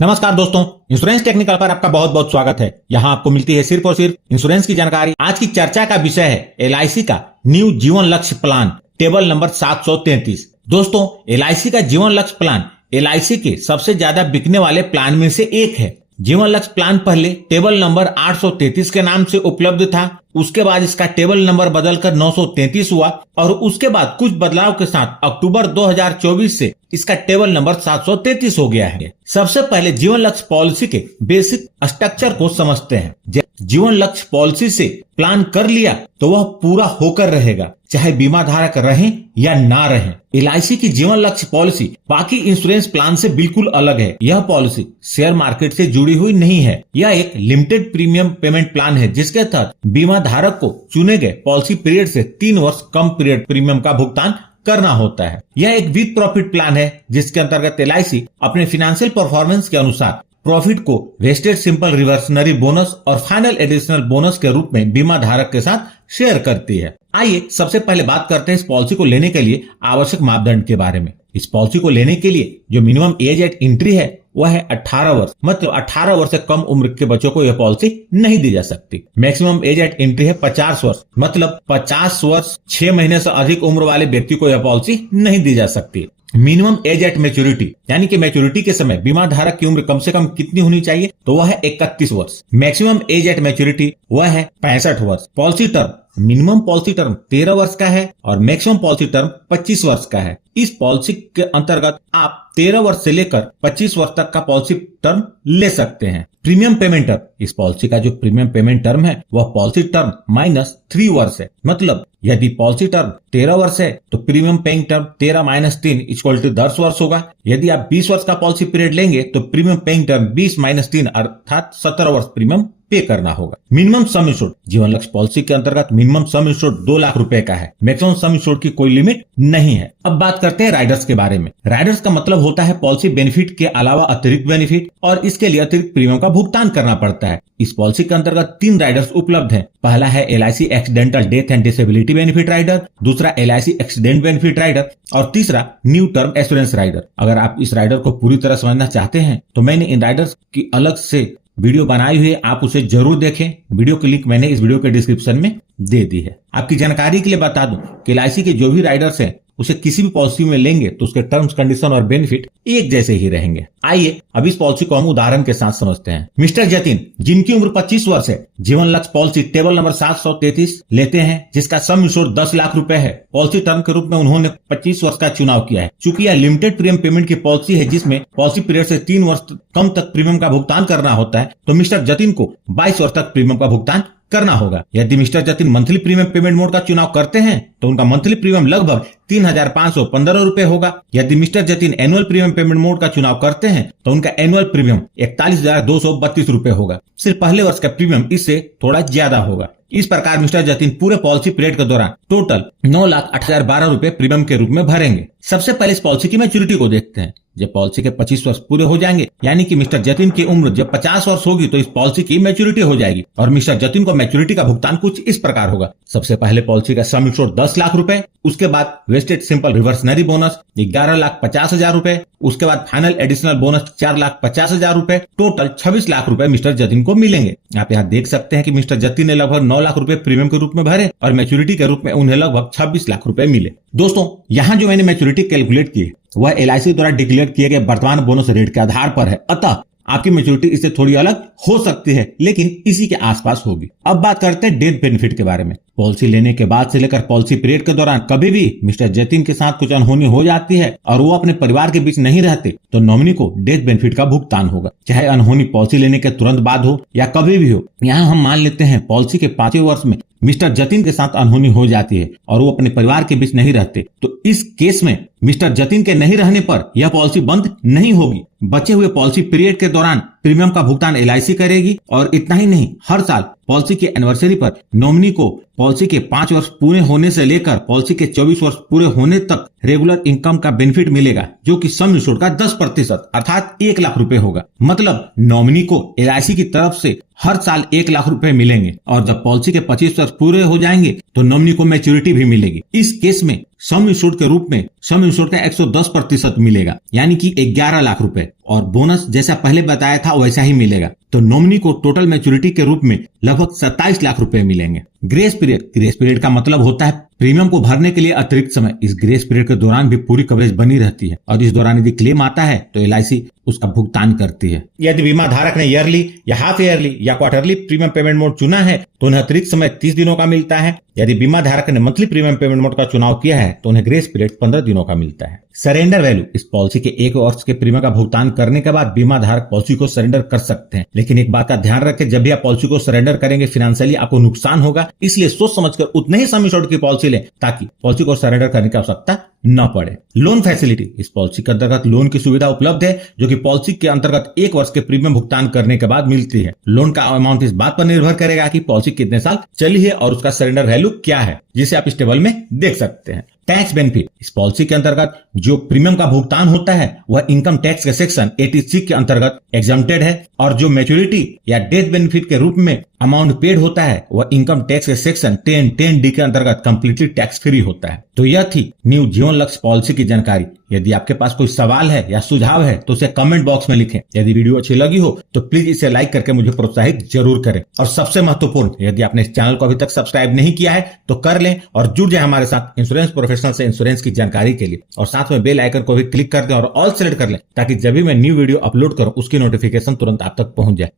नमस्कार दोस्तों, insurance technical पर आपका बहुत बहुत स्वागत है। यहाँ आपको मिलती है सिर्फ और सिर्फ इंश्योरेंस की जानकारी। आज की चर्चा का विषय है एलआईसी का न्यू जीवन लक्ष्य प्लान, टेबल नंबर 733। दोस्तों, एलआईसी का जीवन लक्ष्य प्लान एलआईसी के सबसे ज्यादा बिकने वाले प्लान में से एक है। जीवन लक्ष्य प्लान पहले टेबल नंबर 833 के नाम से उपलब्ध था। उसके बाद इसका टेबल नंबर बदलकर 933 हुआ और उसके बाद कुछ बदलाव के साथ अक्टूबर 2024 से इसका टेबल नंबर 733 हो गया है। सबसे पहले जीवन लक्ष्य पॉलिसी के बेसिक स्ट्रक्चर को समझते हैं। जीवन लक्ष्य पॉलिसी से प्लान कर लिया तो वह पूरा होकर रहेगा, चाहे बीमा धारक रहें या ना रहें। एलआईसी की जीवन लक्ष्य पॉलिसी बाकी इंश्योरेंस प्लान से बिल्कुल अलग है। यह पॉलिसी शेयर मार्केट से जुड़ी हुई नहीं है। यह एक लिमिटेड प्रीमियम पेमेंट प्लान है, जिसके तहत बीमा धारक को चुने गए पॉलिसी पीरियड से 3 वर्ष कम पीरियड प्रीमियम का भुगतान करना होता है। यह एक विद प्रॉफिट प्लान है, जिसके अंतर्गत एलआईसी अपने फाइनेंशियल परफॉर्मेंस के अनुसार प्रॉफिट को वेस्टेड सिंपल रिवर्सनरी बोनस और फाइनल एडिशनल बोनस के रूप में बीमा धारक के साथ शेयर करती है। आइए सबसे पहले बात करते हैं इस पॉलिसी को लेने के लिए आवश्यक मापदंड के बारे में। इस पॉलिसी को लेने के लिए जो मिनिमम एज एट एंट्री है वह है 18 वर्ष। मतलब 18 वर्ष से कम उम्र के बच्चों को यह पॉलिसी नहीं दी जा सकती। मैक्सिमम एज एट एंट्री है 50 वर्ष। मतलब 50 वर्ष 6 महीने से अधिक उम्र वाले व्यक्ति को यह पॉलिसी नहीं दी जा सकती। मिनिमम एज एट मैच्योरिटी, यानी कि मैच्योरिटी के समय बीमा धारक की उम्र कम से कम कितनी होनी चाहिए, तो वह है 31 वर्ष। मैक्सिमम एज एट मैच्योरिटी वह है 65 वर्ष। Policy term, minimum policy term 13 वर्ष का है और मैक्सिमम पॉलिसी टर्म 25 वर्ष का है। इस पॉलिसी के अंतर्गत आप 13 वर्ष से लेकर 25 वर्ष तक का पॉलिसी टर्म ले सकते हैं। प्रीमियम पेमेंट टर्म, इस पॉलिसी का जो प्रीमियम पेमेंट टर्म है वह पॉलिसी टर्म -3 वर्ष है। मतलब यदि पॉलिसी टर्म 13 वर्ष है तो प्रीमियम पेइंग टर्म 13 - 3 = 10 वर्ष होगा। यदि आप 20 वर्ष का पॉलिसी पीरियड लेंगे तो प्रीमियम पेइंग टर्म 20 - 3 अर्थात 17 वर्ष प्रीमियम पे करना होगा। मिनिमम सम इंश्योर्ड, जीवन लक्ष्य पॉलिसी के अंतर्गत मिनिमम सम इंश्योर्ड 2 लाख रुपए का है। मैक्सिमम सम इंश्योर्ड की कोई लिमिट नहीं है। अब बात करते हैं राइडर्स के बारे में। राइडर्स का मतलब होता है पॉलिसी बेनिफिट के अलावा अतिरिक्त बेनिफिट, और इसके लिए अतिरिक्त प्रीमियम का भुगतान करना पड़ता है। इस पॉलिसी के अंतर्गत 3 राइडर्स उपलब्ध हैं। पहला है LIC accidental death and disability benefit rider, दूसरा एलआईसी एक्सीडेंट बेनिफिट राइडर और तीसरा न्यू टर्म एश्योरेंस राइडर। अगर आप इस राइडर को पूरी तरह समझना चाहते हैं तो मैंने इन राइडर्स की अलग से वीडियो बनाई हुई है, आप उसे जरूर देखें। वीडियो की लिंक मैंने इस वीडियो के डिस्क्रिप्शन में दे दी है। आपकी जानकारी के लिए बता दूं कि एलआईसी के जो भी राइडर्स हैं उसे किसी भी पॉलिसी में लेंगे तो उसके टर्म्स, कंडीशन और बेनिफिट एक जैसे ही रहेंगे। आइए अब इस पॉलिसी को हम उदाहरण के साथ समझते हैं। मिस्टर जतिन, जिनकी उम्र 25 वर्ष है, जीवन लक्ष्य पॉलिसी टेबल नंबर 733 लेते हैं, जिसका सम इंश्योर्ड 10 लाख रुपए है। पॉलिसी टर्म के रूप में उन्होंने 25 वर्ष का चुनाव किया है। चूंकि यह लिमिटेड प्रीमियम पेमेंट की पॉलिसी है, जिसमें पॉलिसी पीरियड से 3 वर्ष कम तक प्रीमियम का भुगतान करना होता है, तो मिस्टर जतिन को 22 वर्ष तक प्रीमियम का भुगतान करना होगा। यदि mister Jatin monthly premium payment mode का चुनाव करते हैं तो उनका मंथली प्रीमियम लगभग 3,515 रुपए होगा। यदि mister Jatin annual premium payment mode का चुनाव करते हैं तो उनका एनुअल प्रीमियम 41,232 रुपए होगा। सिर्फ पहले वर्ष का प्रीमियम इससे थोड़ा ज्यादा होगा। इस प्रकार मिस्टर जतिन पूरे पॉलिसी पीरियड के दौरान टोटल 9,08,012 रुपए प्रीमियम के रूप में भरेंगे। सबसे पहले इस पॉलिसी की मैच्योरिटी को देखते हैं। जब पॉलिसी के 25 वर्ष पूरे हो जाएंगे, यानी कि मिस्टर जतिन की उम्र जब 50 वर्ष होगी, तो इस पॉलिसी की मैच्योरिटी हो जाएगी और मिस्टर जतिन को मैच्योरिटी का भुगतान कुछ इस प्रकार होगा। सबसे पहले पॉलिसी का सम इंश्योर्ड 10 लाख रुपए, उसके बाद वेस्टेड सिंपल रिवर्सनरी बोनस 11,50,000 रुपए, उसके बाद फाइनल एडिशनल बोनस 4,50,000 रुपए, टोटल 26 लाख रुपए मिस्टर जतिन को मिलेंगे। आप यहाँ देख सकते हैं कि मिस्टर जतिन ने लगभग 9 लाख रुपए प्रीमियम के रूप में भरे और मैच्योरिटी के रूप में उन्हें लगभग 26 लाख रुपए मिले। दोस्तों, यहाँ जो मैंने मैच्योरिटी कैलकुलेट की वह एलआईसी द्वारा डिक्लेयर किए गए वर्तमान बोनस रेट के आधार पर है। अतः आपकी मैच्योरिटी इससे थोड़ी अलग हो सकती है, लेकिन इसी के आसपास होगी। अब बात करते हैं डेथ बेनिफिट के बारे में। पॉलिसी लेने के बाद से लेकर पॉलिसी पीरियड के दौरान कभी भी मिस्टर जतिन के साथ कुछ अनहोनी हो जाती है और वो अपने परिवार के बीच नहीं रहते, तो नॉमिनी को डेथ बेनिफिट का भुगतान होगा, चाहे अनहोनी पॉलिसी लेने के तुरंत बाद हो या कभी भी हो। यहाँ हम मान लेते हैं पॉलिसी के 5वें वर्ष में मिस्टर जतिन के साथ अनहोनी हो जाती है और वो अपने परिवार के बीच नहीं रहते, तो इस केस में मिस्टर जतिन के नहीं रहने पर यह पॉलिसी बंद नहीं होगी। बचे हुए पॉलिसी पीरियड के दौरान प्रीमियम का भुगतान एलआईसी करेगी। और इतना ही नहीं, हर साल पॉलिसी के एनिवर्सरी पर नॉमिनी को पॉलिसी के 5 वर्ष पूरे होने से लेकर पॉलिसी के 24 वर्ष पूरे होने तक रेगुलर इनकम का बेनिफिट मिलेगा, जो कि सम इंश्योर्ड का 10% अर्थात 1 लाख रुपए होगा। मतलब नॉमिनी को एलआईसी की तरफ से हर साल 1 लाख रुपए मिलेंगे और जब पॉलिसी के 25 वर्ष पूरे हो जाएंगे तो नॉमिनी को मैच्योरिटी भी मिलेगी। इस केस में सम इंश्योर्ड के रूप में सम इंश्योर्ड का 110% मिलेगा, यानी कि 11 लाख रुपए। और बोनस जैसा पहले बताया था वैसा ही मिलेगा। तो नॉमिनी को टोटल मैच्योरिटी के रूप में लगभग 27 लाख रुपए मिलेंगे। ग्रेस पीरियड का मतलब होता है प्रीमियम को भरने के लिए अतिरिक्त समय। इस ग्रेस पीरियड के दौरान भी पूरी कवरेज बनी रहती है और इस दौरान यदि क्लेम आता है तो एलआईसी उसका भुगतान करती है। यदि बीमा धारक ने ईयरली या हाफ ईयरली या क्वार्टरली प्रीमियम पेमेंट मोड चुना है तो उन्हें अतिरिक्त समय 30 दिनों का मिलता है। यदि बीमा धारक ने मंथली प्रीमियम पेमेंट मोड का चुनाव किया है तो उन्हें ग्रेस पीरियड 15 दिनों का मिलता है। सरेंडर वैल्यू, इस पॉलिसी के 1 वर्ष के प्रीमियम का भुगतान करने के बाद बीमा धारक पॉलिसी को सरेंडर कर सकते हैं। लेकिन एक बात का ध्यान रखें, जब भी आप पॉलिसी को सरेंडर करेंगे फाइनेंशियली आपको नुकसान होगा, इसलिए सोच समझकर उतने ही सम एश्योर्ड की पॉलिसी लें ताकि पॉलिसी को सरेंडर करने की आवश्यकता न पड़े। लोन फैसिलिटी, इस पॉलिसी के अंतर्गत लोन की सुविधा उपलब्ध है जो कि पॉलिसी के अंतर्गत 1 वर्ष के प्रीमियम भुगतान करने के बाद मिलती है। लोन का अमाउंट इस बात पर निर्भर करेगा कि पॉलिसी कितने साल चली है और उसका सरेंडर वैल्यू क्या है, जिसे आप इस टेबल में देख सकते हैं। टैक्स बेनिफिट, इस पॉलिसी के अंतर्गत जो प्रीमियम का भुगतान होता है वह इनकम टैक्स के सेक्शन 86 के अंतर्गत एग्जम्प्टेड है और जो मैच्योरिटी या डेथ बेनिफिट के रूप में अमाउंट पेड होता है वह इनकम टैक्स के सेक्शन 10(10)(d) के अंतर्गत कंप्लीटली टैक्स फ्री होता है। तो यह थी न्यू जीवन लक्ष्य पॉलिसी की जानकारी। यदि आपके पास कोई सवाल है या सुझाव है तो उसे कमेंट बॉक्स में लिखें। यदि वीडियो अच्छी लगी हो तो प्लीज इसे लाइक करके मुझे प्रोत्साहित जरूर करें। और सबसे महत्वपूर्ण, यदि आपने इस चैनल को अभी तक सब्सक्राइब नहीं किया है तो कर लें और जुड़ जाए हमारे साथ इंश्योरेंस प्रोफेशनल से इंश्योरेंस की जानकारी के लिए। और साथ में बेल आइकन को भी क्लिक कर दें और ऑल सेलेक्ट कर लें ताकि जब भी मैं न्यू वीडियो अपलोड करूं उसकी नोटिफिकेशन तुरंत आप तक पहुंच जाए।